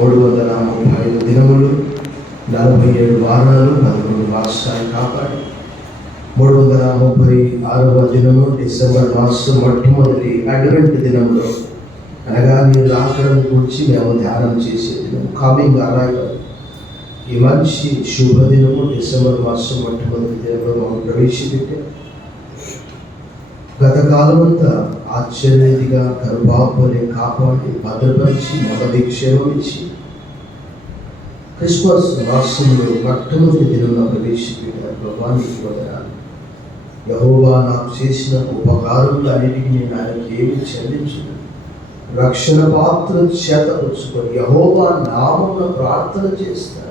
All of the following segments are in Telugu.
335 దినములు 47 వారాలు 11 మాసాలు కాపాడి 336వ దినము డిసెంబర్ మాసం మొట్టమొదటి అడ్వెంట్ దినంలో అనగా మీరు రాకడం గురించి మేము ధ్యానం చేసే దినం కమింగ్ అరైవల్. ఈ మంచి శుభదినము డిసెంబర్ మాసం మొట్టమొదటి దినంలో మనం ప్రవేశపెట్టాం. గత కాలమంతా ఆశ్చర్యరీతిగా కరుబాపుని కాపాడి భద్రపరిచి నెమ్మది క్షేమమిచ్చి క్రిస్మస్ మాసంలో మొట్టమొదటి దినంలో ప్రవేశపెట్టారు. ప్రభానికి వదనాలు. యెహోవా నాకు చేసిన ఉపకారములు అన్నిటికీ నేను ఆయనకి ఏమి చెల్లించను. రక్షణ పాత్ర చేతపుచ్చుకొని యెహోవా నామమున ప్రార్థన చేస్తాను.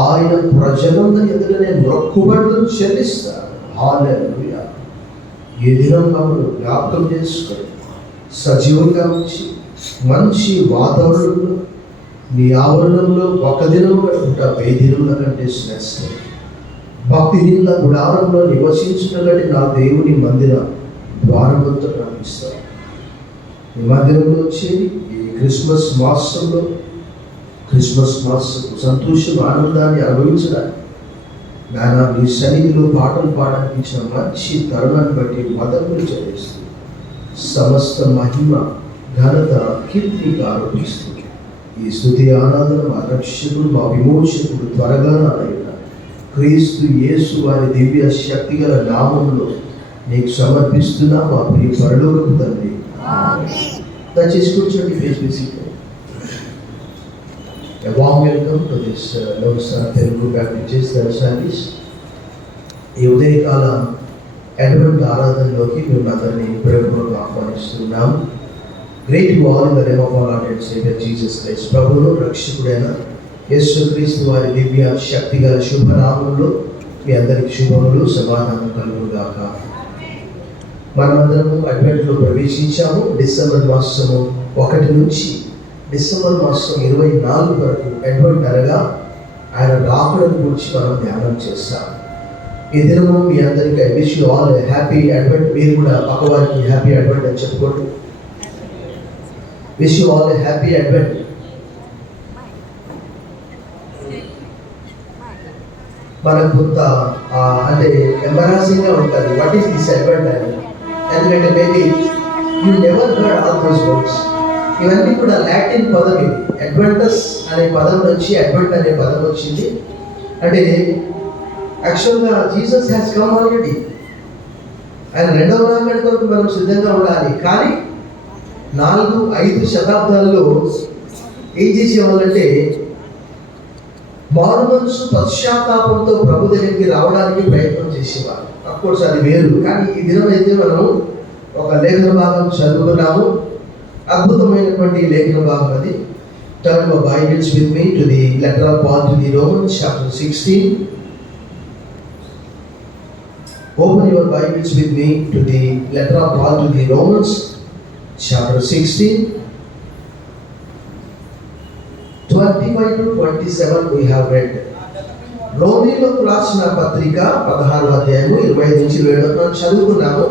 ఆయన ప్రజలందరి ఎదుట నేను మొక్కుబడులను చెల్లిస్తాను. హల్లెలూయా. ఈ దినం మమ్మల్ని జ్ఞాపకం చేసుకొని సజీవంగా ఉంచి మంచి వాతావరణంలో నీ ఆవరణంలో ఒక దినం గడుపుట 1000 దినముల కంటే శ్రేష్టం. భక్తిహీనుల గుడారంలో నివసించుటగటి నా దేవుని మందిర ద్వారబంతో ప్రారంభిస్తాను. ఈ మందిరంలో చేరి ఈ క్రిస్మస్ మాసంలో క్రిస్మస్ మాసం సంతోషం ఆనందాన్ని అనుభవించడానికి నాన్న నీ సన్నిధిలో పాటలు పాడడానికి ఇచ్చిన మంచి తరుణాన్ని బట్టి మదములు చెల్లిస్తూ సమస్త మహిమ ఘనత కీర్తికి ఆరోపిస్తూ ఈ స్తుతి ఆరాధన మా రక్షకుడు మా విమోచకుడు త్వరగా నాయన క్రీస్తు యేసు వారి దివ్య శక్తిగల నామంలో నీకు సమర్పిస్తున్నా మా ప్రియ పరలోకపు తండ్రి. దయచేసి కూర్చోండి. A warm welcome to this Lord's Telugu Baptist service. ఈ ఉదయకాల అడ్వెంట్ ఆరాధనలోకి మేము అందరినీ ప్రేమపూర్వకంగా ఆహ్వానిస్తున్నాము. Great to all in the name of our Lord and Saviour Jesus Christ. ప్రభువును రక్షకుడైన యేసుక్రీస్తు వారి దివ్య శక్తిగల శుభనామంలో మీ అందరికి శుభములు సమాధానం కలుగుగాక. మనమందరము అడ్వెంట్లో ప్రవేశించాము. డిసెంబర్ మాసము 1 నుంచి డిసెంబర్ మాసం 24 వరకు అడ్వెంట్ అనగా ఆయన రాకడం గురించి మనం ధ్యానం చేస్తాం. ఈ దినము మీ అందరికీ I wish you all happy advent. మీరు కూడా పక్కవారికి హ్యాపీ అడ్వెంట్ అని చెప్పుకోండి. Wish you all happy advent. మనకు కొంత అంటే ఎంబరాసింగ్గా ఉంటుంది. వాట్ ఈస్ దిస్ అడ్వెంట్ అని. ఎందుకంటే maybe you never heard all those words. ఇవన్నీ కూడా లాటిన్ పదం. ఇది అడ్వెంటస్ అనే పదం నుంచి అడ్వెంట్ అనే పదం వచ్చింది. అంటే యాక్చువల్గా జీసస్ హ్యాస్ కమ్ ఆల్రెడీ. ఆయన 2వ రాకడ కొరకు మనం సిద్ధంగా ఉండాలి. కానీ 4-5 శతాబ్దాల్లో ఏం చేసేవాళ్ళంటే మారు మనసు పశ్చాత్తాపంతో ప్రభు దగ్గరికి రావడానికి ప్రయత్నం చేసేవారు. అఫ్కోర్స్ అది వేరు. కానీ ఈ దినం అయితే మనం ఒక లేఖన భాగం చదువుకున్నాము. అద్భుతమైనటువంటి లేఖన భాగం అది. Turn your Bibles with me to the letter of Paul to the Romans chapter 16. Open your Bibles with me to the letter of Paul to the Romans chapter 16. 25 to 27 we have read. రోమీయులకు రాసిన పత్రిక 16వ అధ్యాయము 25 నుంచి 27 చదువుకున్నాము.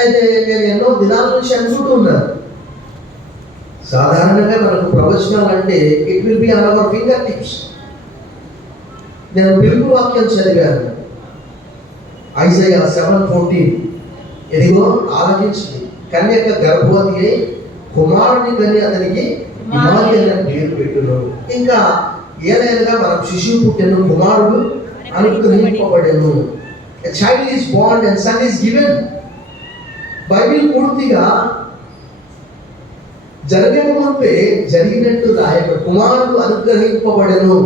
అయితే నేను ఎన్నో దినాల నుంచి అనుకుంటూ ఉన్నాను, సాధారణంగా మనకు ప్రవచనాలు అంటే it will be on hour finger tips. నేను పిలుపు వాక్యం చదివాను. ఐజయా 7:14. ఇదిగో ఆలకించింది, కన్యక గర్భవతి అయి కుమారుని కని అతనికి ఇమానుయేల్ అని పేరు పెట్టును. ఇంకా ఏదైనా మనకు శిశువు పుట్టెను, కుమారుడు అనుగ్రహింపబడెను. A child is born and son is given. Bible పూర్తిగా జరగక మునిపే జరిగినట్టు రాయబడి కుమారుడు అనుగ్రహింపబడెను.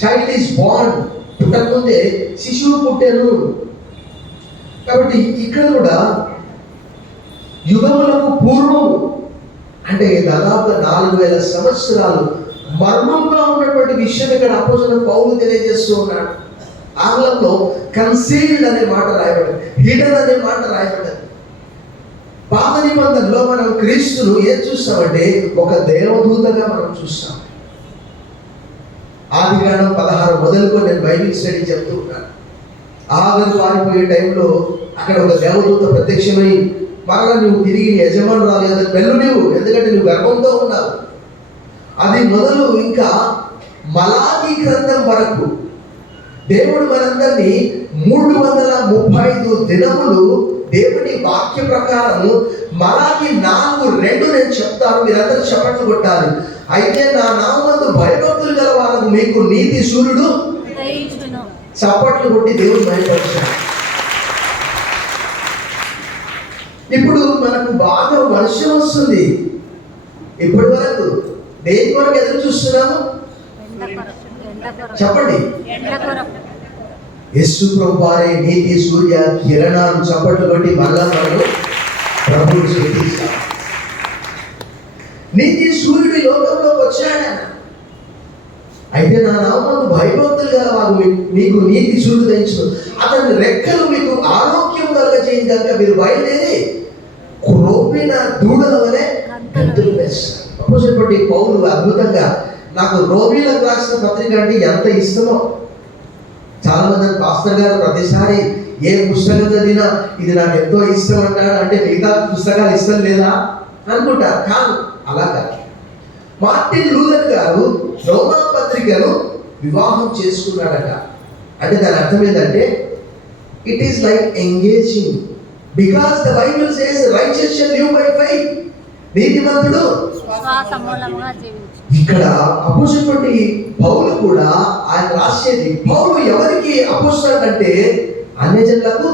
Child is born. పుట్టకముందే శిశువు పుట్టెను. కాబట్టి ఇక్కడ కూడా యుగములకు పూర్వం అంటే దాదాపు 4000 సంవత్సరాలు మర్మంగా ఉన్నటువంటి విషయం ఇక్కడ అపోస్తలుడు పౌలు తెలియజేస్తూ ఉన్నాడు. ఆంగ్లంలో కన్సీల్డ్ అనే మాట రాయబడింది, హిడెన్ అనే మాట రాయబడింది. పాత నిబంధనలో మనం క్రీస్తును ఏం చూస్తామంటే ఒక దేవదూతగా మనం చూస్తాం. ఆదికాండం 16 మొదలుకొని నేను బైబిల్ స్టడీ చెప్తూ ఉన్నాను. ఆగరు పారిపోయే టైంలో అక్కడ ఒక దేవదూత ప్రత్యక్షమై మరలా నువ్వు తిరిగి యజమానురాలు కదా వెళ్ళు నువ్వు, ఎందుకంటే నువ్వు గర్భంతో ఉన్నావు. అది మొదలు ఇంకా మలాకి గ్రంథం వరకు దేవుడు మనందరినీ 335 దినములు దేవుని వాక్య ప్రకారము మలాకి 4:2 నేను చెప్తాను, మీరందరూ చప్పట్లు కొట్టాలి. అయితే నా నామందు భయభక్తులు గల వాళ్ళకు మీకు నీతి సూర్యుడు చప్పట్లు కొట్టి దేవుడు బయటపరిచాడు. ఇప్పుడు మనకు బాగా వర్షం వస్తుంది. ఇప్పటి వరకు దేని వరకు ఎదురు చూస్తున్నాము? చెప్పండి. యేసు ప్రభు వారి నీతి సూర్య కిరణాలు చప్పట్లు కొట్టి మళ్ళా మనము ప్రభువు స్తుతిస్తాం. నీతి సూర్యుడి లోకంలోకి వచ్చాడు. అయితే నా నామందు భయభక్తులు గల వారు మీకు నీతి సూర్యుడు ధరించు, అతని రెక్కలు మీకు ఆరోగ్యం కలుగజేయక మీరు బయలుదేరి క్రోపిన దూడల వలె గంతులు వేస్తారు. అపోస్తలుడైన పౌలు అద్భుతంగా, నాకు రోమీయులకు రాసిన పత్రిక అంటే ఎంత ఇష్టమో. చాలా మంది పాస్టర్ గారు ప్రతిసారి ఏ పుస్తకం చదివినా ఇది నాకు ఎంతో ఇష్టం అంటాడు. అంటే మిగతా పుస్తకాలు ఇష్టం లేదా అనుకుంటారు. కాదు, అలా కాదు. మార్టిన్ లూథర్ గారు రోమా పత్రికను వివాహం చేసుకున్నాడట. అంటే దాని అర్థం ఏంటంటే it is like engaging, because the Bible says righteous shall live by faith. నీతిమంతుడు ఇక్కడ అపోస్తలుడైన పౌలు కూడా ఆయన రాసేది, పౌలు ఎవరికి అపోస్తలుడు అంటే అన్యజనులకు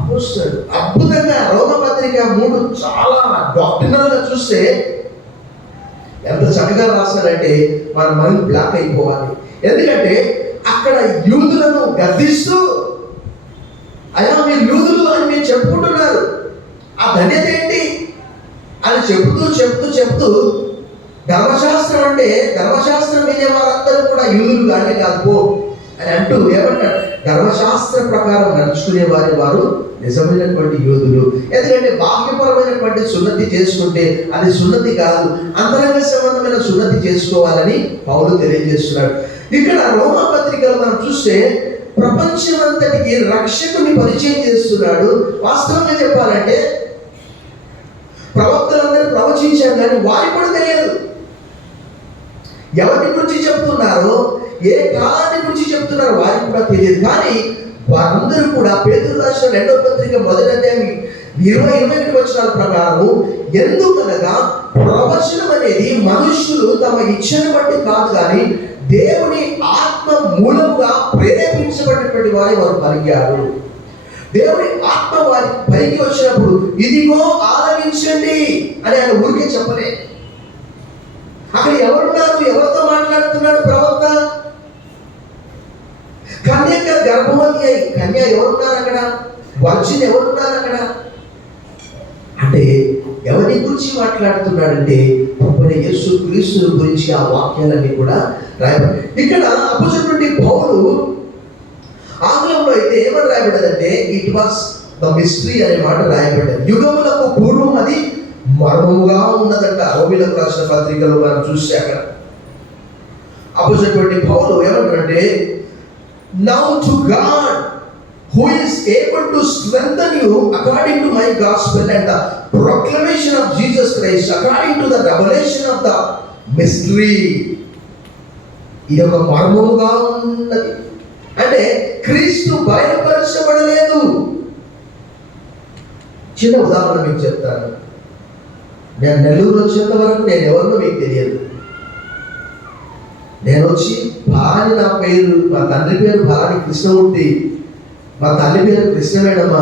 అపోస్తలుడు. అద్భుతంగా రోమపత్రిక 3 చాలా డాక్టరినల్ గా చూస్తే ఎంత చక్కగా రాస్తారంటే మన మైండ్ బ్లాక్ అయిపోవాలి. ఎందుకంటే అక్కడ యూదులను గద్దిస్తూ, అయ్యా మీరు యూదులు అని మీరు చెప్పుకుంటున్నారు, ఆ ధన్యత ఏంటి అని చెప్తూ ధర్మశాస్త్రం అంటే ధర్మశాస్త్రం వినే వారందరూ కూడా యూదులు కానీ కాదు పో అని అంటూ ఏమంటారు, ధర్మశాస్త్ర ప్రకారం నడుచుకునే వారు నిజమైనటువంటి యోధులు. ఎందుకంటే బాహ్యపరమైనటువంటి సున్నతి చేసుకుంటే అది సున్నతి కాదు, అంతరంగ సంబంధమైన సున్నతి చేసుకోవాలని పౌలు తెలియజేస్తున్నాడు. ఇక్కడ రోమా పత్రికలు మనం చూస్తే ప్రపంచమంతటికి రక్షకుని పరిచయం చేస్తున్నాడు. వాస్తవంగా చెప్పాలంటే ప్రవక్తలందరూ ప్రవచించారు, కానీ వారికి కూడా తెలియదు ఎవరి గురించి చెప్తున్నారో, ఏ కాలాన్ని గురించి చెప్తున్నారో వారికి కూడా తెలియదు. కానీ వారందరూ కూడా పేతురు రాసిన 2వ పత్రిక 1వ అధ్యాయం 20-21 వచనాల ప్రకారం, ఎందుకనగా ప్రవచనం అనేది మనుషులు తమ ఇచ్చను బట్టి కాదు, కానీ దేవుని ఆత్మ మూలముగా ప్రేరేపించబడినటువంటి వారు పలికారు. దేవుని ఆత్మ వారి పైకి వచ్చినప్పుడు ఇదిగో ఆలకించండి అని ఆయన ఊరికే చెప్పలే. అక్కడ ఎవరున్నారు, ఎవరితో మాట్లాడుతున్నాడు ప్రవక్త? కన్యక గర్భవతి అయి, కన్య ఎవరున్నారు అక్కడ? వర్జిన్ ఎవరున్నారు అక్కడ? అంటే ఎవరి గురించి మాట్లాడుతున్నాడంటే ప్రభువైన యేసు క్రీస్తు గురించి ఆ వాక్యాలన్నీ కూడా రాయబడి. ఇక్కడ అపోస్తలుడైన పౌలు ఆంగ్లంలో అయితే ఏమని రాయబడ్డదంటే ఇట్ వాస్ ద మిస్టరీ అనే మాట రాయబడ్డది. యుగములకు పూర్వం అది మర్మముగా ఉన్నదంట. రోమీయులకు రాసిన పత్రికలో మనం చూస్తే అక్కడ అపోస్తలుడైన పౌలు ఏమంటారంటే, now to God who is able to strengthen you according to my gospel and the proclamation of Jesus Christ according to the revelation of the mystery. ఇది ఒక మర్మముగా ఉన్నది. అంటే క్రీస్తు బయలుపరచబడలేదు. చిన్న ఉదాహరణ మీకు చెప్తాను. నేను నెల్లూరు వచ్చేంత వరకు నేను ఎవరినో మీకు తెలియదు. నేను వచ్చి ఫలాని, నా పేరు, మా తండ్రి పేరు ఫలాని కృష్ణమూర్తి, మా తల్లి పేరు కృష్ణమేడమ్మ,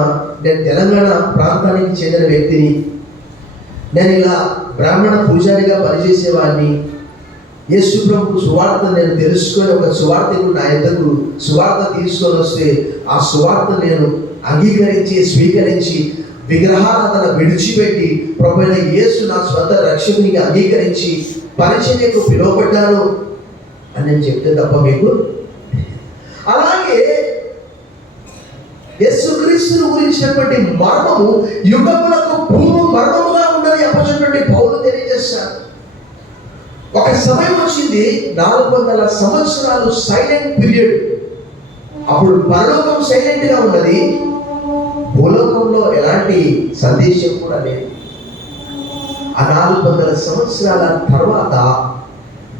నేను తెలంగాణ ప్రాంతానికి చెందిన వ్యక్తిని, నేను ఇలా బ్రాహ్మణ పూజారిగా పనిచేసేవాడిని, యేసు ప్రభు సువార్త నేను తెలుసుకొని ఒక సువార్తకు నా యొద్దకు సువార్త తీసుకొని వస్తే ఆ సువార్త నేను అంగీకరించి స్వీకరించి విగ్రహారాధన విడిచిపెట్టి ప్రభువైన యేసు నా స్వంత రక్షకునిగా అంగీకరించి పరిచర్యకు పిలువబడ్డాను అని నేను చెప్తే తప్ప మీకు. అలాగే యేసుక్రీస్తును గురించినటువంటి మర్మము యుగములకు పూర్వం మర్మముగా ఉన్నది అపోస్తలుడైన పౌలు తెలియజేశారు. ఒక సమయం వచ్చింది, 400 సంవత్సరాలు సైలెంట్ పీరియడ్. అప్పుడు పరలోకం సైలెంట్ గా ఉన్నది, భూలోకంలో ఎలాంటి సందేశం కూడా లేదు. ఆ 400 సంవత్సరాల తర్వాత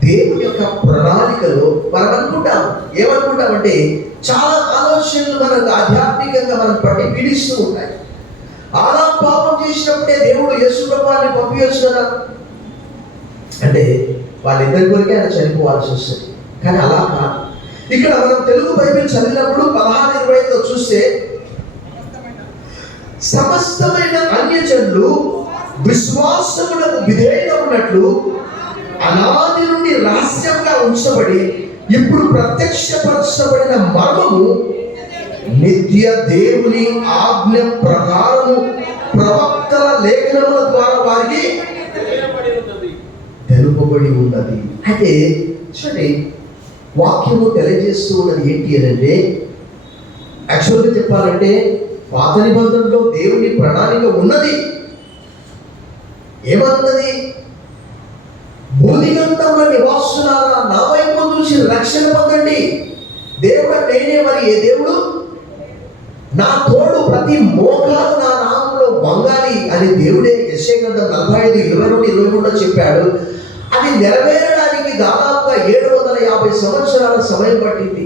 దేవుని యొక్క ప్రణాళికలో మనం అనుకుంటాం, ఏమనుకుంటామంటే చాలా ఆలోచనలు మనకు ఆధ్యాత్మికంగా మనం పట్టి పీడిస్తూ ఉంటాయి. ఆదాం పాపం చేసినప్పుడే దేవుడు యేసు ప్రభువుని పంపించచ్చు కదా, అంటే వాళ్ళిద్దరి కొరికే ఆయన చనిపోవాల్సి వస్తుంది. కానీ అలా కాదు. ఇక్కడ మనం తెలుగు బైబిల్ చదివినప్పుడు 16:25లో చూస్తే, సమస్తమైన అన్యజనులు విశ్వాసములకు విధేయులైనట్లు అనాది నుండి రహస్యంగా ఉంచబడి ఇప్పుడు ప్రత్యక్షపరచబడిన మర్మము నిత్య దేవుని ఆజ్ఞ ప్రకారము ప్రవక్తల లేఖనముల ద్వారా వారికి తెలుపబడి ఉన్నది. అయితే చూడండి, వాక్యము తెలియజేస్తూ ఉన్నది ఏంటి అని అంటే, యాక్చువల్గా చెప్పాలంటే పాత నిబంధనలో దేవుని ప్రణాళిక ఉన్నది. ఏమన్నది? భూదిగంతంలో నివాసులారా నా వైపు చూసి రక్షణ పొందండి. దేవుడు నేనే, మరి ఏ దేవుడు? నా తోడు ప్రతి మోకాలు నా నామంలో వంగాలి అని దేవుడే యెషయా గ్రంథం 45:20-23 చెప్పాడు. అది నెరవేరడానికి దాదాపుగా 750 సంవత్సరాల సమయం పట్టింది.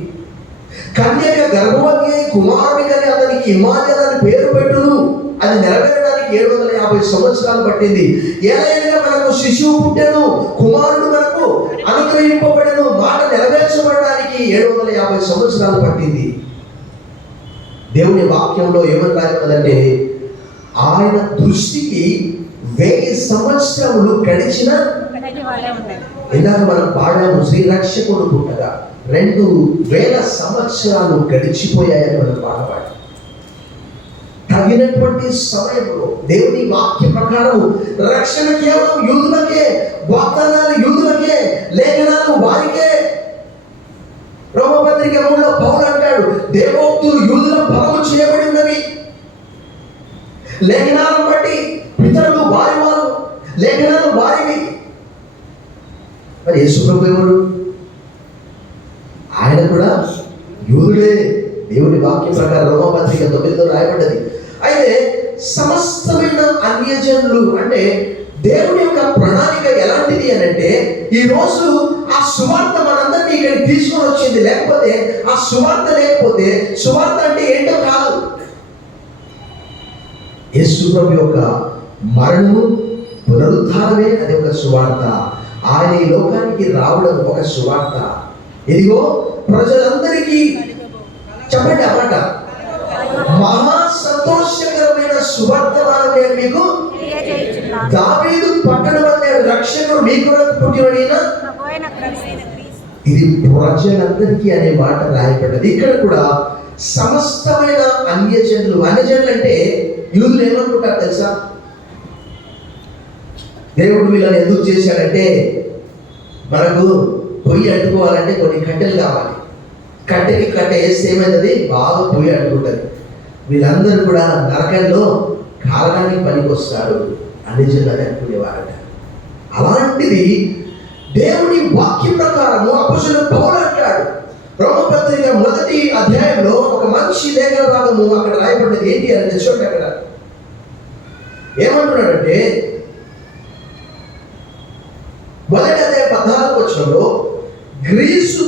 కన్యక గర్భవతి కుమారుని కని అతనికి ఇమ్మానుయేలు అని పేరు పెట్టును. అది నెరవేరడానికి 750 సంవత్సరాలు పట్టింది. ఏలైనా మనకు శిశువు పుట్టెను, కుమారుడు మనకు అనుగ్రహింపబడెను, మాట నెరవేర్చబడడానికి 750 సంవత్సరాలు పట్టింది. దేవుని వాక్యంలో ఏమని రాయబడిందంటే, ఆయన దృష్టికి 1000 సంవత్సరములు గడిచిన, ఇందాక మనం పాడాము, శ్రీరక్షకుడు పుట్టగా 2000 సంవత్సరాలు గడిచిపోయాయని మనం పాడపాడు. తగినటువంటి సమయంలో దేవుని వాక్య ప్రకారం రక్షణ కేవలం యూదులకే, వాగ్దానాలు యూదులకే, లేఖనాలు వారికే. రోమపత్రిక 3లో పౌలు అంటాడు, దేవోక్తులు యూదుల బలము చేయబడి ఉన్నవి. లేఖనాలను బట్టి పితరులు వారి వారు, లేఖనాలు వారివి. మరి యేసు ప్రభు ఎవరు? ఆయన కూడా యూదుడే. దేవుని వాక్య ప్రకారం రోమపత్రిక 9లో రాయబడ్డది. అయితే సమస్తమైన అన్యజనులు అంటే దేవుని యొక్క ప్రణాళిక ఎలాంటిది అని అంటే, ఈ రోజు ఆ సువార్త మనందరినీ ఇక్కడికి తీసుకొని వచ్చింది. లేకపోతే ఆ సువార్త లేకపోతే, సువార్త అంటే ఏంటో కాదు. యేసు ప్రభు యొక్క మరణము పునరుద్ధానమే అది ఒక సువార్త. ఆయన ఈ లోకానికి రావడం ఒక సువార్త. ఇదిగో ప్రజలందరికీ చెప్పండి అన్నమాట, మహా సంతోషకరమైన సువార్తమానం నేను మీకు దావీదు పట్టణం అనే రక్షకుడు మీ కొరకు పుట్టిన, ఇది ప్రజలందరికీ అనే మాట రాయబడ్డది. ఇక్కడ కూడా సమస్తమైన అన్యజనులు. అన్యజనులు అంటే యూదులు ఏమనుకుంటారు తెలుసా? దేవుడు వీళ్ళని ఎందుకు చేశాడంటే, మనకు పొయ్యి అంటుకోవాలంటే కొన్ని కట్టెలు కావాలి. కట్టెకి కట్టె వేస్తే ఏమైంది? బాగా పొయ్యి అంటుకుంటుంది. వీళ్ళందరూ కూడా నరకంలో కారణానికి పనికి వస్తారు అన్యజనులు అని అనుకునేవారట. అలాంటిది దేవుని వాక్య ప్రకారము అపొస్తలుడైన పౌలు అంటాడు, రోమపత్రిక 1వ అధ్యాయంలో ఒక మంచి లేఖన భాగము అక్కడ రాయబడ్డది. ఏంటి అని చూడండి, అక్కడ ఏమంటున్నాడంటే, 1వ అధ్యాయం 14వ వచనంలో, గ్రీసు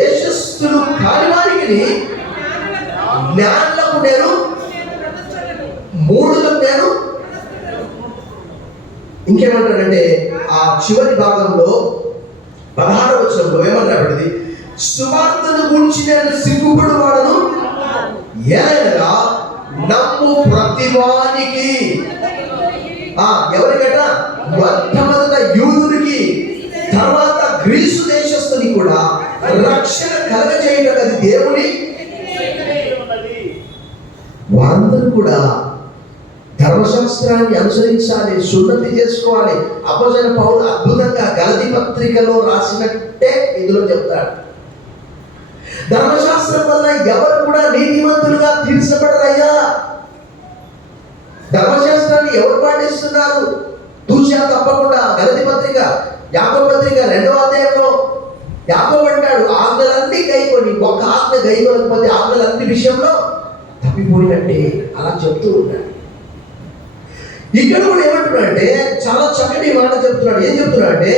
దేశస్థులు కాని వారికి జ్ఞానులకు నేను, మూఢులకు నేను. ఇంకేమంటాడంటే ఆ చివరి భాగంలో 16వ వచనంలో ఏమన్నాడు? సువార్తను గురించి నేను సిగ్గుపడు వాడను, ఏలైనగా నమ్ము ప్రతివానికి, ఎవరికట? మొట్టమొదట యూదునికి, తర్వాత గ్రీసు దేశస్తుని కూడా రక్షణ కలగజేయడం అది దేవుని. వారందరూ కూడా ధర్మశాస్త్రాన్ని అనుసరించాలి, సున్నతి చేసుకోవాలి. అపొస్తలుడైన పౌలు అద్భుతంగా గలతీ పత్రికలో రాసినట్టే ఇందులో చెప్తాడు. ధర్మశాస్త్రం వల్ల ఎవరు కూడా నీతిమంతులుగా తీర్చబడరయ్యా. ధర్మశాస్త్రాన్ని ఎవరు పాటిస్తున్నారు? తూచా తప్పకుండా. గలతీ పత్రిక, యాకోబు పత్రిక 2వ అధ్యాయంలో యాకోబు అంటాడు, ఆజ్ఞలన్నీ గైకొని ఒక ఆజ్ఞ గైకొనకపోతే ఆజ్ఞలన్నీ విషయంలో తప్పిపోయినట్టే. అలా చెప్తూ ఉంటాడు. ఇక్కడ కూడా ఏమంటున్నాడంటే చాలా చక్కటి మాట చెప్తున్నాడు. ఏం చెప్తున్నాడంటే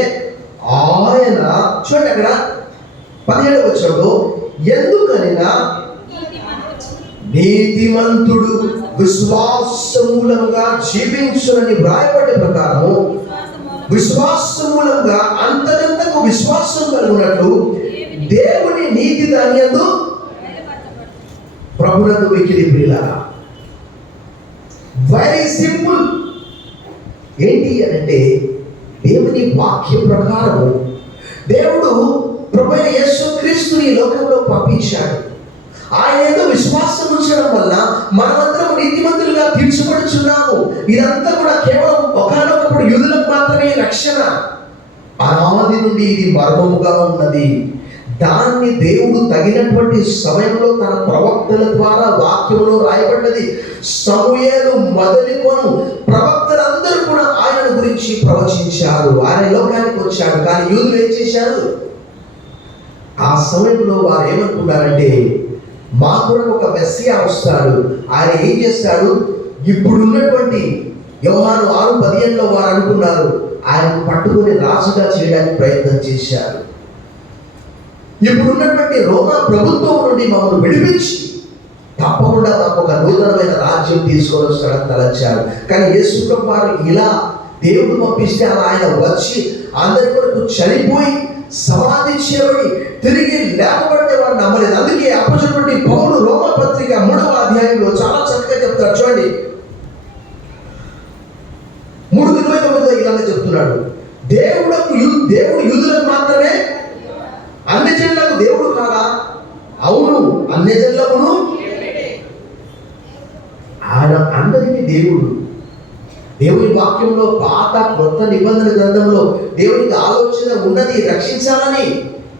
ఆయన చూడండి అక్కడ 17వ వచనంలో, ఎందుకనినా నీతిమంతుడు విశ్వాసమూలంగా జీవించునని వ్రాయబడే ప్రకారము విశ్వాసమూలంగా అంతకంతకు విశ్వాసం కలిగినట్లు దేవుని నీతి దానియందు ప్రభునందు వెకిలి ప్రియులారా. Very simple. ఏంటి అంటే దేవుని వాక్య ప్రకారము దేవుడు ప్రభువైన యేసుక్రీస్తు ఈ లోకంలో పంపించాడు. ఆయన ఏదో విశ్వాసం ఉంచడం వల్ల మనమందరం నీతిమంతులుగా తీర్చబడుచున్నాము. ఇదంతా కూడా కేవలం ఒకనొకప్పుడు యూదులకు మాత్రమే రక్షణ. అనాది నుండి ఇది మర్మముగా ఉన్నది. దాన్ని దేవుడు తగినటువంటి సమయంలో తన ప్రవక్తల ద్వారా వాక్యంలో రాయబడ్డది. సమూయేలు మొదలుకొని ప్రవక్తలందరూ కూడా ఆయన గురించి ప్రవచించారు. ఆయన లోకానికి వచ్చాడు. కానీ యూదులు ఏం చేశారు? ఆ సమయంలో వారు ఏమనుకున్నారంటే, మాకు కూడా ఒక మెస్సియా వస్తాడు, ఆయన ఏం చేస్తాడు? ఇప్పుడున్నటువంటి యోహాను 6:15లో వారు అనుకున్నారు, ఆయన పట్టుకుని రాజుగా చేయడానికి ప్రయత్నం చేశారు. ఇప్పుడున్నటువంటి రోమా ప్రభుత్వం నుండి మమ్మల్ని విడిపించి తప్పకుండా మాకు ఒక నూతనమైన రాజ్యం తీసుకొని వస్తాడని తలంచారు. కానీ యేసు వారు ఇలా దేవుడు పంపిస్తే అలా ఆయన వచ్చి అందరి కొరకు చనిపోయి సమాధి చేయబడి తిరిగి లేపబడితే వారు నమ్మలేదు. అందుకే అప్పచెప్పటి పౌలు రోమా పత్రిక 3వ అధ్యాయంలో చాలా చక్కగా చెప్తారు. చూడండి 3:29 ఇలాగే చెప్తున్నాడు, దేవుడు యూదులకు మాత్రమే, అన్ని జనులకు దేవుడు కాదా? అవును, అన్ని జనులకును ఆయన అందరికీ దేవుడు. దేవుని వాక్యంలో పాత కొత్త నిబంధన గ్రంథంలో దేవునికి ఆలోచన ఉన్నది రక్షించాలని.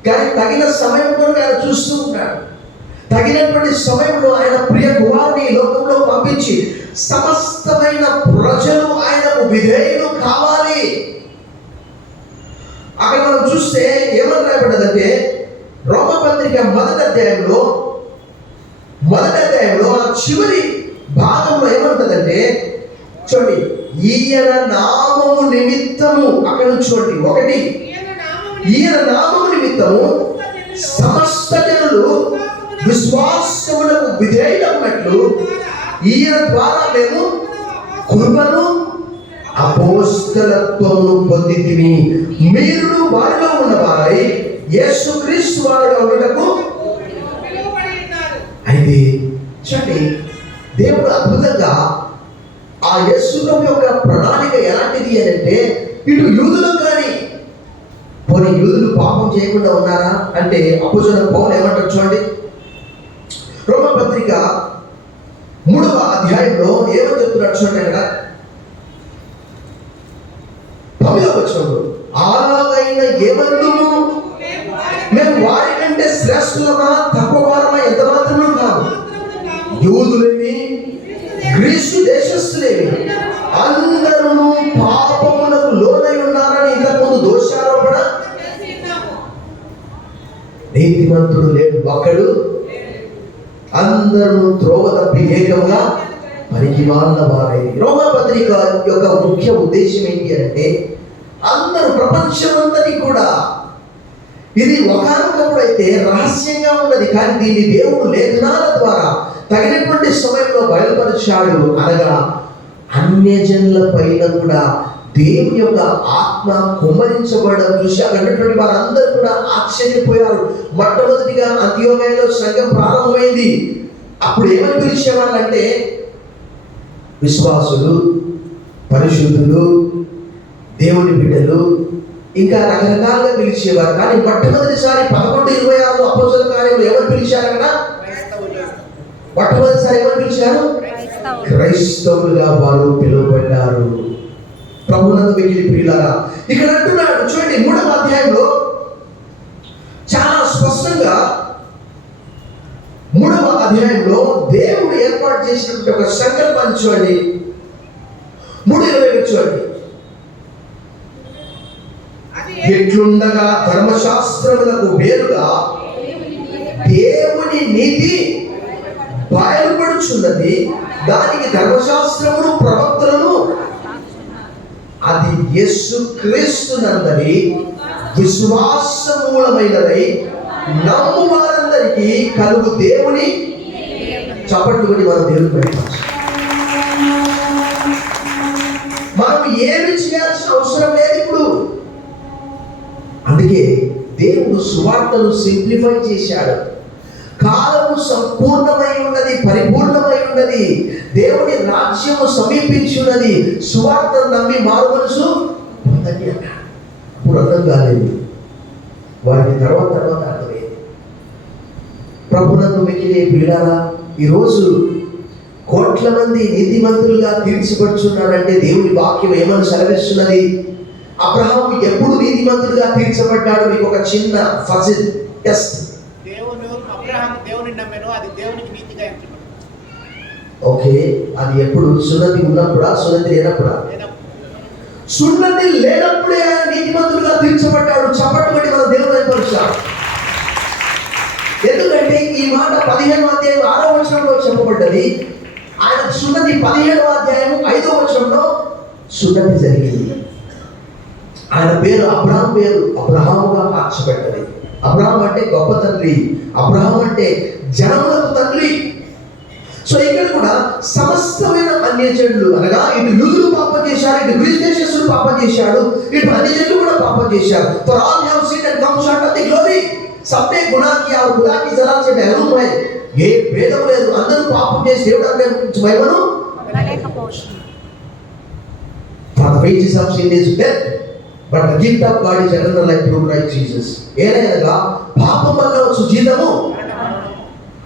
కానీ తగిన సమయం కొరకు ఆయన చూస్తూ ఉన్నాడు. తగినటువంటి సమయంలో ఆయన ప్రియ కుమారుని లోకంలో పంపించి సమస్తమైన ప్రజలు ఆయనకు విధేయులు కావాలి. అక్కడ మనం చూస్తే ఏమని రాయబడ్డదంటే, రోమపత్రిక 1వ అధ్యాయంలో ఆ చివరి భాగంలో ఏమంటుందంటే, చూడండి, ఈయన నామము నిమిత్తము, అక్కడ చూడండి 1, ఈయన నామము నిమిత్తము సమస్త జనులు విశ్వాసములకు విధేయులైనట్లు ఈయన ద్వారా మేము కృపను అపోస్తలత్వమును పొందితిమి. మీరు వారిలో ఉన్నవారై యేసుక్రీస్తు వారిగా ఉండటకు. అయితే చూడండి, దేవుడు అద్భుతంగా ఆ యేసుక్రీస్తు యొక్క ప్రణాళిక ఎలాంటిది అని అంటే, ఇటు యూదులు కానీ పోనీ యూదులు పాపం చేయకుండా ఉన్నారా అంటే అపోస్తలుడైన పౌలు ఏమంటారు చూడండి, రోమపత్రిక 3వ అధ్యాయంలో ఏమని చెప్తున్నాడు చూడండి. అక్కడ 9వ వచనంలో, అలాగైనా ఏమందుము మేము వారి కంటే శ్రేష్ఠులమా తక్కువవారమా ఎంత మాత్రమే కాదు, యూదులేమి గ్రీసు దేశస్థులేమి అందరూ పాపములకు లోనై ఉన్నారని ఇంతకుముందు దోషారోపణ. నీతిమంతుడు లేడు ఒక్కడు, అందరూ త్రోవ తప్పి ఏకంగా పనికిమాలిన వారైంది. రోమపత్రిక యొక్క ముఖ్య ఉద్దేశం ఏంటి అంటే, అందరూ ప్రపంచమంతటి కూడా ఇది ఒకనొకప్పుడు అయితే రహస్యంగా ఉన్నది, కానీ దీన్ని దేవుడు లేఖనాల ద్వారా తగినటువంటి సమయంలో బయలుపరిచాడు. అనగా అన్యజనుల పైన కూడా దేవుని యొక్క ఆత్మ కుమ్మరించబడడం చూసి అక్కడటువంటి వారందరూ కూడా ఆశ్చర్యపోయారు. మొట్టమొదటిగా అంత్యోక్యలో సంఘం ప్రారంభమైంది. అప్పుడు ఏమని పిలిచేవాళ్ళంటే విశ్వాసులు, పరిశుద్ధులు, దేవుని బిడ్డలు, ఇంకా రకరకాలుగా పిలిచేవారు. కానీ మొట్టమొదటిసారి 11:26 అపోస్తలుల కార్యంలో ఎవరు పిలిచారు? అక్కడ మొట్టమొదటిసారి ఎవరు పిలిచారు? క్రైస్తవులుగా వారు పిలువబడ్డారు. ప్రభునందు వెకిలి ప్రియులారా, ఇక్కడ అంటున్నాడు చూడండి 3వ అధ్యాయంలో చాలా స్పష్టంగా 3వ అధ్యాయంలో దేవుడు ఏర్పాటు చేసినటువంటి ఒక సంకల్పాన్ని చూడండి. 3:20 చూడండి, ఎట్లుండగా ధర్మశాస్త్రములకు వేరుగా దేవుని నీతి బయలుపడుచున్నది, దానికి ధర్మశాస్త్రమును ప్రవక్తలను యేసు క్రీస్తునందరి విశ్వాస మూలమైనదై నమ్ము వారందరికీ కలుగు దేవుని చప్పట్లు కొట్టి మనం దేవుని పెట్టాం. మనం ఏమి చేయాల్సిన అవసరం లేదు ఇప్పుడు. అందుకే దేవుడు సువార్తను సింప్లిఫై చేశాడు. కాలము సంపూర్ణమై ఉన్నది, పరిపూర్ణమై ఉన్నది, దేవుని రాజ్యము సమీపించి ఉన్నది, సువార్తను నమ్మి మారుమనసు పొందండి అన్నాడు. అప్పుడు అర్థం కాలేదు వారికి, తర్వాత అర్థమైంది. ప్రభునందు మిగిలే పిల్లారా, ఈరోజు కోట్ల మంది నీతిమంతులుగా తీర్చబడుచున్నారంటే దేవుని వాక్యం ఏమని సెలవిస్తున్నది? అబ్రహాము ఎప్పుడు నీతిమంతులుగా తీర్చబడ్డాడు? మీకు ఒక చిన్న ఫజిల్ టెస్ట్. ఓకే, అది ఎప్పుడు? సున్నతి ఉన్నప్పుడా, సున్నతి లేనప్పుడా? సున్నతి లేనప్పుడే ఆయన నీతిమంతులుగా తీర్చబడ్డాడు. చప్పట్లు పెట్టి మనం దేవుని పరుస్తాం. ఎందుకంటే ఈ మాట 15వ అధ్యాయం 6వ వచనంలో చెప్పబడ్డది. ఆయన సున్నతి 17వ అధ్యాయం 5వ వచనంలో సున్నతి జరిగింది. ఆయన పేరు అబ్రహాం పేరు అబ్రహాముగా మార్చబడ్డది. అబ్రహాం అంటే గొప్ప తండ్రి, అబ్రహాం అంటే జనములకు తండ్రి. సో ఇక్కడ కూడా సమస్తమైన అన్యజనులు, అనగా ఇటు యూదులు పాపం చేశారు, ఇటు గ్రీస్ దేశస్థులు పాపం చేశాడు, ఇటు అన్యజనులు కూడా పాపం చేశారు. For all have sinned and come short of the glory. सबने गुनाह किया और गुनाह की सजा से महरूम है. ఏ భేదం లేదు, అందరూ పాపం చేసి దేవుడు అందరిని మహిమను పొందలేకపోయారు. For the wages of sin is death, but the gift of God is eternal life through Christ Jesus. ఏనగా పాపం వల్ల వచ్చు జీతము,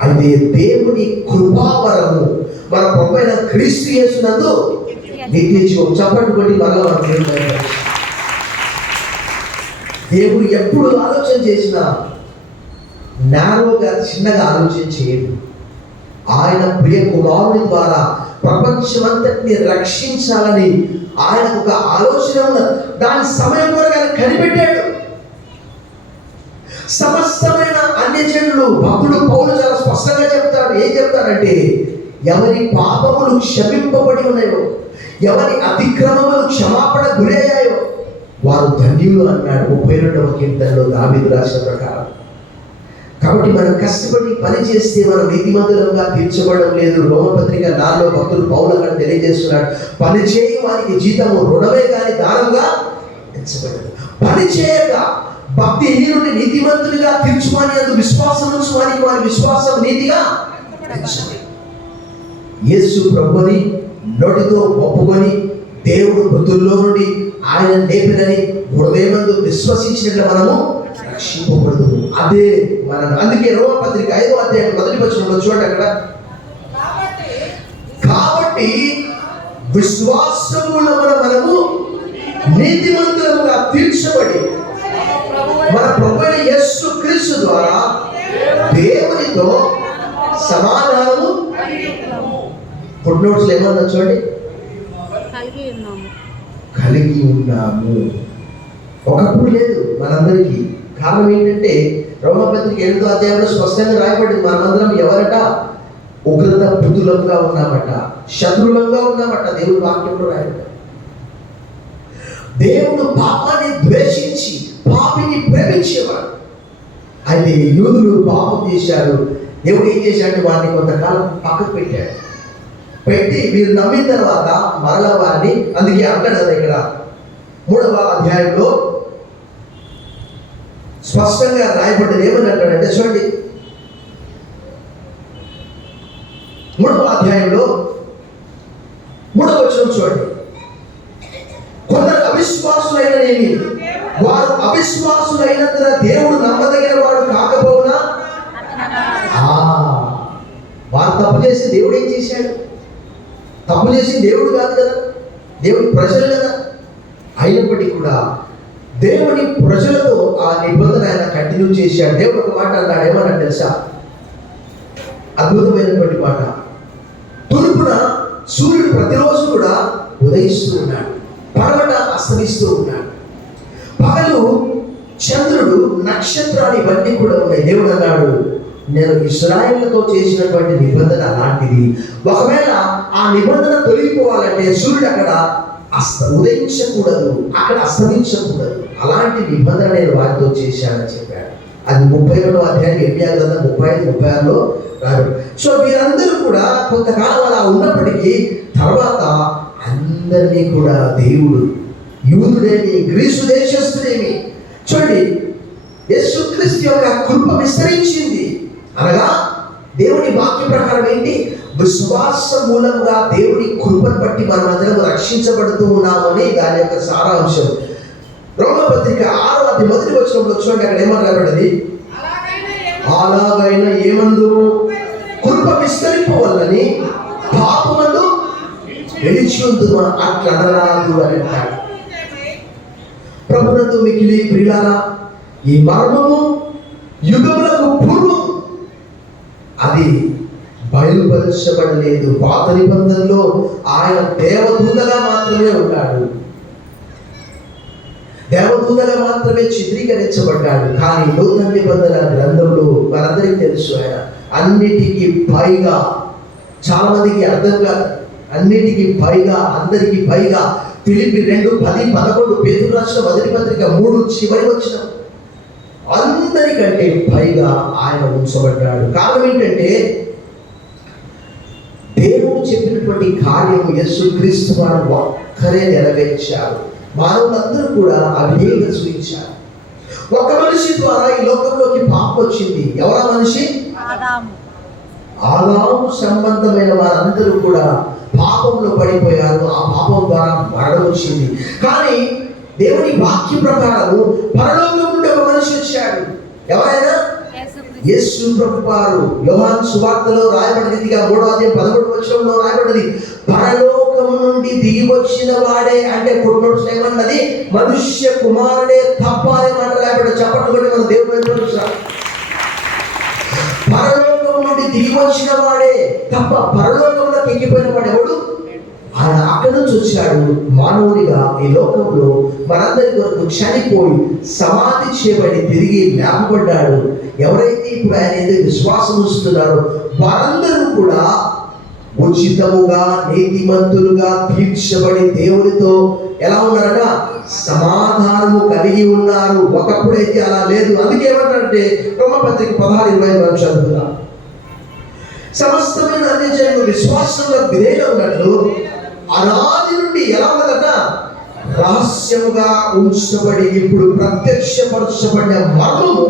అయితే దేవుని కృపావరము మన ప్రభువైన క్రీస్తు యేసునందు నిత్య జీవం. చప్పట్లు కొట్టి మరలా మనం దేవుడు ఎప్పుడు ఆలోచన చేసినా నారోగా, చిన్నగా ఆలోచన చేయడు. ఆయన ప్రియ కుమారుని ద్వారా ప్రపంచమంతటిని రక్షించాలని ఆయనకు ఒక ఆలోచన ఉన్నది. దాని సమయం వరకు ఆయన కనిపెట్టాడు. సమస్తమైన అన్యజనులు, భక్తుడు పౌలు చాలా స్పష్టంగా చెప్తాడు. ఏం చెప్తాడంటే, ఎవరి పాపములు క్షమింపబడి ఉన్నాయో, ఎవరి అతిక్రమములు క్షమాపణ గురయ్యాయో వారు ధన్యులు అన్నాడు 32వ కీర్తనలో దావీదు రాసిన ప్రకారం. కాబట్టి మనం కష్టపడి పని చేస్తే మనం నీతిమంతులుగా తీర్చబడడం లేదు. రోమపత్రిక 4లో భక్తులు పౌలు అక్కడ తెలియజేస్తున్నాడు, పని చేయి వారికి జీతము రుణమే కానీ దానంగా ఎంచబడదు. పని చేయక భక్తిహీనుని నీతిమంతులుగా తీర్చుమని అందు విశ్వాసం ఉంచువానికి వారి విశ్వాసం నీతిగా ఎంచబడదు. యేసు ప్రభుని నోటితో ఒప్పుకొని దేవుడు మృతుల్లో నుండి ఆయన లేపినని హృదయమందు విశ్వసించినట్లు మనము రక్షింపబడదు. అదే మనం. అందుకే రోమపత్రిక 5వ అధ్యాయం 1వ వచనంలో చూడండి అక్కడ, కాబట్టి విశ్వాసములో మనము నీతిమంతులుగా తీర్చబడి మన ప్రభువైన యేసు క్రీస్తు ద్వారా దేవునితో సమాధానము ఫుట్నోట్స్ ఏమన్నా చూడండి, కలిగి ఉన్నాము. ఒకప్పుడు లేదు మనందరికీ. కారణం ఏంటంటే రోమపత్రిక 8వ అధ్యాయంలో స్పష్టంగా రాయబడింది, మనమందరం ఎవరట? ఉగ్రత పుతులంగా ఉన్నామట, శత్రులంగా ఉన్నామట. దేవుడు వాక్యంలో రాయబడ్డ. దేవుడు పాపాన్ని ద్వేషించి పాపిని ప్రేమించేవాడు. అయితే యూదులు పాపం చేశారు. దేవుడు ఏం చేశాడు? వారిని కొంతకాలం పక్కకు పెట్టాడు. పెట్టి వీరు నమ్మిన తర్వాత మరలా వారిని, అందుకే అంటాడు ఇక్కడ 3వ అధ్యాయంలో స్పష్టంగా రాయబడ్డది. ఏమని అంటాడంటే చూడండి, 3వ అధ్యాయంలో 3వ వచనం చూడండి, కొందరు అవిశ్వాసులైననేమి వారు అవిశ్వాసులైనందున దేవుడు నమ్మదగిన వాడు కాకపోవునా? వారు తప్పు చేసి దేవుడు ఏం చేశాడు? తప్పు చేసి దేవుడు కాదు కదా, దేవుడి ప్రజలు కదా. అయినప్పటికీ కూడా దేవుని ప్రజలతో ఆ నిబంధన ఆయన కంటిన్యూ చేశాడు. దేవుడు ఒక మాట అన్నాడు. ఏమన్నా తెలుసా? అద్భుతమైనటువంటి మాట. తూర్పున సూర్యుడు ప్రతిరోజు కూడా ఉదయిస్తూ ఉన్నాడు, పడమట అస్తమిస్తూ ఉన్నాడు. పగలు చంద్రుడు, నక్షత్రాలు ఇవన్నీ కూడా ఉన్నాయి. దేవుడు అన్నాడు, నేను ఇశ్రాయేలుతో చేసినటువంటి నిబంధన అలాంటిది. ఒకవేళ ఆ నిబంధన తొలగిపోవాలంటే సూర్యుడు అక్కడ ఉదయించకూడదు, అక్కడ అస్తమించకూడదు. అలాంటి నిబంధన నేను వారితో చేశానని చెప్పాడు. అది 32వ అధ్యాయం ఇర్మియా గ్రంథం 35-36లో రాడు. సో వీరందరూ కూడా కొంతకాలం అలా ఉన్నప్పటికీ తర్వాత అందరినీ కూడా దేవుడు, యూదుడేమి గ్రీసు దేశస్థుడేమి, చూడండి యేసుక్రీస్తు యొక్క కృప విస్తరించింది. అనగా దేవుని వాక్య ప్రకారం ఏంటి, విశ్వాస మూలంగా దేవుని కృపను బట్టి మనం అందరం రక్షించబడుతూ ఉన్నామని దాని యొక్క సారాంశం. రోమపత్రిక 6వ అధ్యాయం 1వ వచనంలో చూడండి, అక్కడ ఏమని రాబడింది, అలాగైనా ఏమందు కృప విస్తరింపు వల్లని పాపమందు నిలిచి ఉందును అట్లా అనరాదు అని అంటాడు. ప్రభునందు మిక్కిలి ప్రియులారా, ఈ మర్మము యుగములకు పూర్వం అది బయలుపరచబడలేదు. పాత నిబంధనలో ఆయన దేవదూతగా మాత్రమే ఉన్నాడు, దేవదూతగా మాత్రమే చిత్రీకరించబడ్డాడు. కానీ నూతన నిబంధన గ్రంథంలో మనందరికీ తెలుసు ఆయన అన్నిటికీ పైగా, చాలా మందికి అర్థం కాదు, అన్నిటికీ పైగా, అందరికీ పైగా. ఫిలిప్పీ 2:10-11, పేతురు రాసిన మొదటి పత్రిక 3 చివరి వచనం, అందరికంటే పైగా ఆయన ఉంచబడ్డాడు. కారణం ఏంటంటే దేవుడు చెప్పినటువంటి కార్యం యేసుక్రీస్తు వారు ఒక్కరే నెరవేర్చారు. మానవులందరూ కూడా అవిధేయత చూపించారు. ఒక మనిషి ద్వారా ఈ లోకంలోకి పాపం వచ్చింది. ఎవరా మనిషి? ఆదాము సంబంధమైన వారందరూ కూడా పాపంలో పడిపోయారు. ఆ పాపం ద్వారా మరణం వచ్చింది. కానీ దేవుని వాక్య ప్రకారము పరలోకం నుండి ఒక మనిషి వచ్చాడు. ఎవరైనా? యేసు ప్రభువారు. యోహాను సువార్తలో రాయబడిన రీతిగా 3వ అధ్యాయం 11వ వచనంలో రాయబడింది, పరలోకం నుండి దిగి వచ్చిన వాడే, అంటే పుట్టినోడు ఏమన్నది, మనుష్య కుమారుడే తప్ప అనే మాట రాయబడి. చెప్పండి కూడా మన దేవుడు పరలోకం నుండి దిగి వచ్చిన వాడే తప్ప పరలోకంలోకి ఎక్కిపోయిన వాడు ఎవడు? ఆయన అక్కడి నుంచి వచ్చాడు మానవుడిగా ఈ లోకంలో మనందరి కొరకు చనిపోయి సమాధి చేయబడి తిరిగి లేపబడ్డాడు. ఎవరైతే ఇప్పుడు ఆయన ఏదైతే విశ్వాసం ఉంచుతున్నారో వారందరూ కూడా ఉచితముగా నీతిమంతులుగా తీర్చబడి దేవునితో ఎలా ఉన్నారట? సమాధానము కలిగి ఉన్నారు. ఒకప్పుడైతే అలా లేదు. అందుకే ఏమంటారంటే రోమపత్రిక 16:25 చదువుతున్నా, సమస్తమైన అన్ని జనులు విశ్వాసంలో విధేయులు ఉన్నట్లు అనాది నుండి ఎలా ఉన్నదట? రహస్యముగా ఉంచబడి ఇప్పుడు ప్రత్యక్షపరచబడిన మర్మము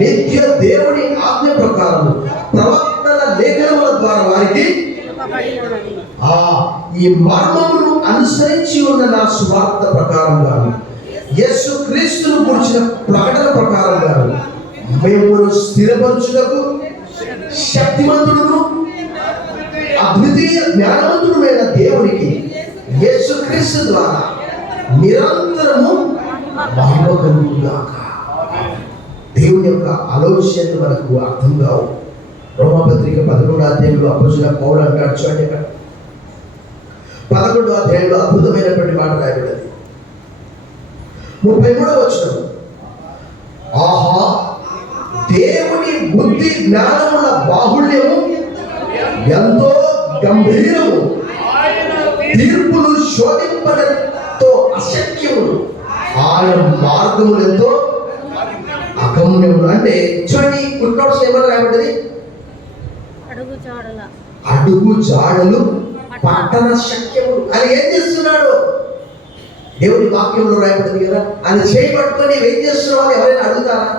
నిత్య దేవుని ఆజ్ఞ ప్రకారము ప్రవక్తల లేఖనముల ద్వారా వారికి ఈ మర్మమును అనుసరించి ఉన్న నా సువార్త ప్రకారంగా, యేసుక్రీస్తును గురించిన ప్రకటన ప్రకారంగా మేము స్థిరపరచుటకు శక్తిమంతుడును అద్వితీయ జ్ఞానవంతుడైన దేవునికి యేసుక్రీస్తు ద్వారా నిరంతరము మహిమ కలుగుగాక. దేవుని యొక్క ఆలోచనలు మనకు అర్థం కావు. రోమపత్రిక 11వ అధ్యాయంలో అపోస్తలుడైన పౌలు అంటాడు, చూడండి ఇక్కడ 11వ అధ్యాయంలో అద్భుతమైనటువంటి మాట రాయబడింది. 33వ వచనం, ఆహా దేవుని బుద్ధి జ్ఞానముల బాహుళ్యము ఎంతో గంభీరము, తీర్పులు శోధింపడంతో అశక్యములు, ఆయన మార్గములు ఎంతో అగమ్యములు. అంటే చూడండి ఫుట్నోట్స్ ఏమని రాయబడింది? అడుగు జాడలు పట్టణ శక్యములు. ఆయన ఏం చేస్తున్నాడు? దేవుని వాక్యంలో రాయబడింది కదా, ఆయన చేయబట్టుకొని ఏం చేస్తున్నావు అని ఎవరైనా అడుగుతారా?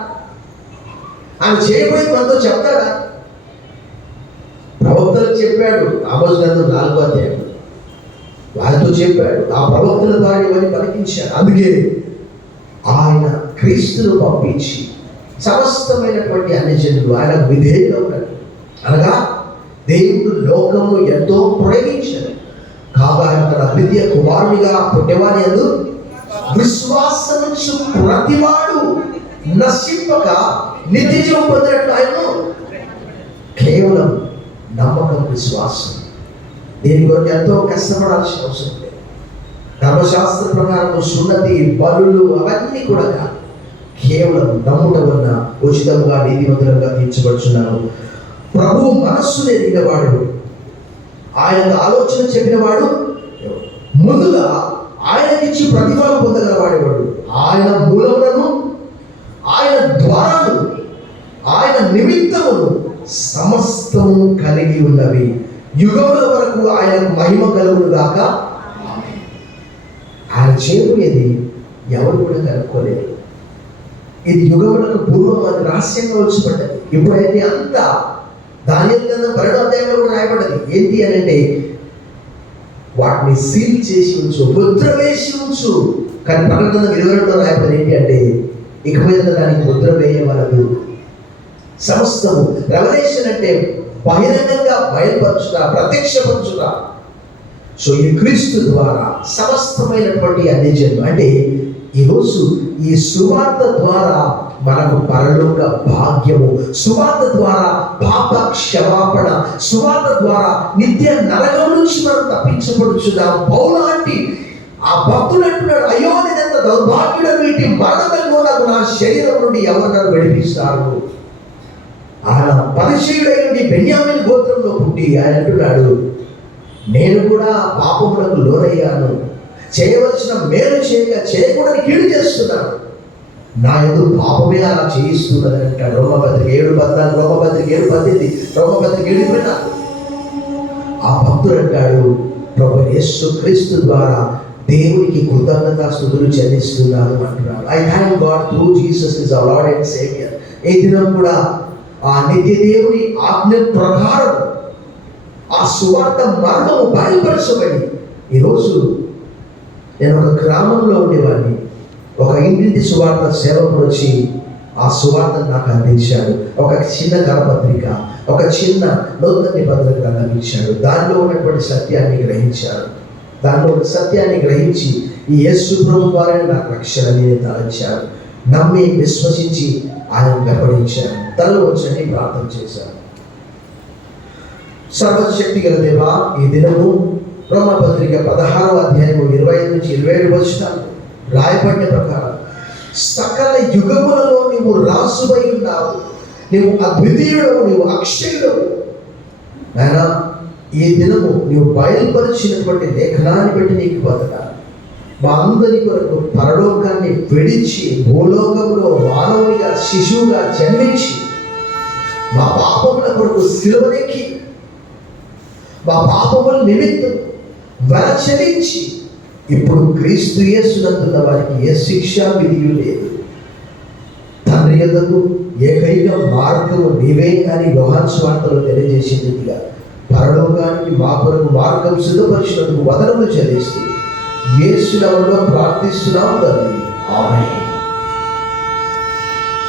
ఆయన చేయబోయి మనతో చెప్తాడా? ప్రవక్తలకు చెప్పాడు. ఆమోస్ గ్రంథం 4వ అధ్యాయం వారితో చెప్పాడు. ఆ ప్రవక్తల ద్వారా ఇవన్నీ పలికించాడు. అందుకే ఆయన క్రీస్తును పంపించి సమస్తమైనటువంటి అన్ని జనులు ఆయన విధేయులు ఉన్నాడు. అనగా దేవుడు లోకము ఎంతో ప్రేమించాడు కాగా తన అద్వితీయ కుమారునిగా పుట్టేవాని యందు విశ్వాసముంచు ప్రతివాడు నశింపక నిత్య జీవం పొందినట్లు ఆయనను కేవలం నమ్మకం, విశ్వాసం, దీని కొరకు ఎంతో కష్టపడాల్సిన అవసరం లేదు. ధర్మశాస్త్ర ప్రకారం సున్నతి, బలులు అవన్నీ కూడా కాదు, కేవలం నమ్ముట వలన ఉచితంగా నీతిమంతులుగా తీర్చబడుచున్నారు. ప్రభు మనస్సు ఎరిగినవాడు, ఆయన ఆలోచన చెప్పినవాడు, ముందుగా ఆయనకిచ్చి ప్రతిఫలం పొందగలవాడేవాడు. ఆయన మూలములను, ఆయన ద్వారాను, ఆయన నిమిత్తమును సమస్తము కలిగి ఉన్నవి. యుగముల వరకు ఆయన మహిమ కలుగును గాక. ఆయన చేయబోయేది ఎవరు కూడా కనుక్కోలేదు. ఇది యుగములకు పూర్వం అది రహస్యంగా వచ్చిపడ్డది. ఇప్పుడైతే అంతా దానియేలు గ్రంథం 12వ అధ్యాయంలో కూడా రాయబడ్డది. ఏంటి అని అంటే వాటిని సీల్ చేసి ఉంచు, ముద్ర వేసి ఉంచు. కానీ ప్రకటన 22లో రాయబడింది ఏంటి అంటే ఇక మీద దానికి ముద్ర వేయవలదు. సమస్తము రెవల్యూషన్ అంటే బహిరంగంగా బయలుపరచుట, ప్రత్యక్షపరచుట. సో ఈ క్రీస్తు ద్వారా సమస్తమైనటువంటి అన్ని జన్మ అంటే ఈరోజు ఈ సువార్త ద్వారా మనకు పరలోక భాగ్యము, సువార్త ద్వారా పాప క్షమాపణ, సువార్త ద్వారా నిత్య నరకం నుంచి మనం తప్పించబడుచున్నాం. పౌలాంటి ఆ భక్తుడు అంటున్నాడు, అయ్యో నేనెంత దౌర్భాగ్యుడు, వీటి మరణంలో నాకు నా శరీరం నుండి ఎవరు నన్ను విడిపిస్తారు. ఆయన పరిచయుడైన బెన్యామీను గోత్రంలో పుట్టి ఆయన అంటున్నాడు, నేను కూడా పాపములకు లోనయ్యాను, చేయవలసిన మేలు చేయకూడని కీడు చేస్తున్నాను, నా యందు పాపమే అలా చేయిస్తున్నది అంటాడు. రోమపత్రిక 7:14, రోమపత్రిక 7:18, రోమపత్రిక 7:24. ఆ భక్తుడు అంటాడు, ప్రభు యేసు క్రీస్తు ద్వారా దేవునికి కృతజ్ఞతాస్తుతులు చెల్లిస్తున్నాను అంటున్నాడు. I thank God through Jesus is our Lord and saviour. ఈ దినం కూడా ఆ నిత్య దేవుని ఆజ్ఞ ప్రకారం ఆ సువార్త మార్గము బయలుపరచబడి ఈరోజు నేను ఒక గ్రామంలో ఉండేవాడిని. ఒక ఇంటింటి సువార్త సేవకుడు వచ్చి ఆ సువార్తను నాకు అందించాడు. ఒక చిన్న కరపత్రిక, ఒక చిన్న నూతన నిబంధన గ్రంథం ఇచ్చాడు. దానిలో ఉన్నటువంటి సత్యాన్ని గ్రహించాడు. దానిలో ఉన్న సత్యాన్ని గ్రహించి ఈ యేసు ప్రభు ద్వారా నాకు రక్షణ నేను తలంచాను. నమ్మి విశ్వసించి ఆయన గమనించాను. తనలో వచ్చి ప్రార్థన చేశాను. సర్వశక్తి గల దేవా, ఈ దినము రోమపత్రిక 16వ అధ్యాయము 25 నుంచి 27 వచనాలు రాయబడిన ప్రకారం సకల యుగములలో నీవు రాసువై ఉన్నావు. నీవు అద్వితీయుడవు, నీవు అక్షయుడవు. నాయనా, ఈ దినము నీవు బయలుపరిచినటువంటి లేఖనాన్ని బట్టి నీకు వందనాలు. మా అందరి కొరకు పరలోకాన్ని విడిచి భూలోకంలో మానవునిగా శిశువుగా జన్మించి మా పాపముల కొరకు సిలువనెక్కి మా పాపముల నిమిత్తం చెల్లించి ఇప్పుడు క్రీస్తు యేసునందున్న వారికి ఏ శిక్ష విధి లేదు. తండ్రి యొద్దకు ఏకైక మార్గము నీవే అని యోహాను సువార్తలో తెలియజేసినట్టుగా పరలోకానికి మా కొరకు మార్గం సిద్ధపరిచినందుకు వందనములు చెల్లిస్తూ యేసు నామములో ప్రార్థిస్తున్నాము తండ్రి. ఆమేన్.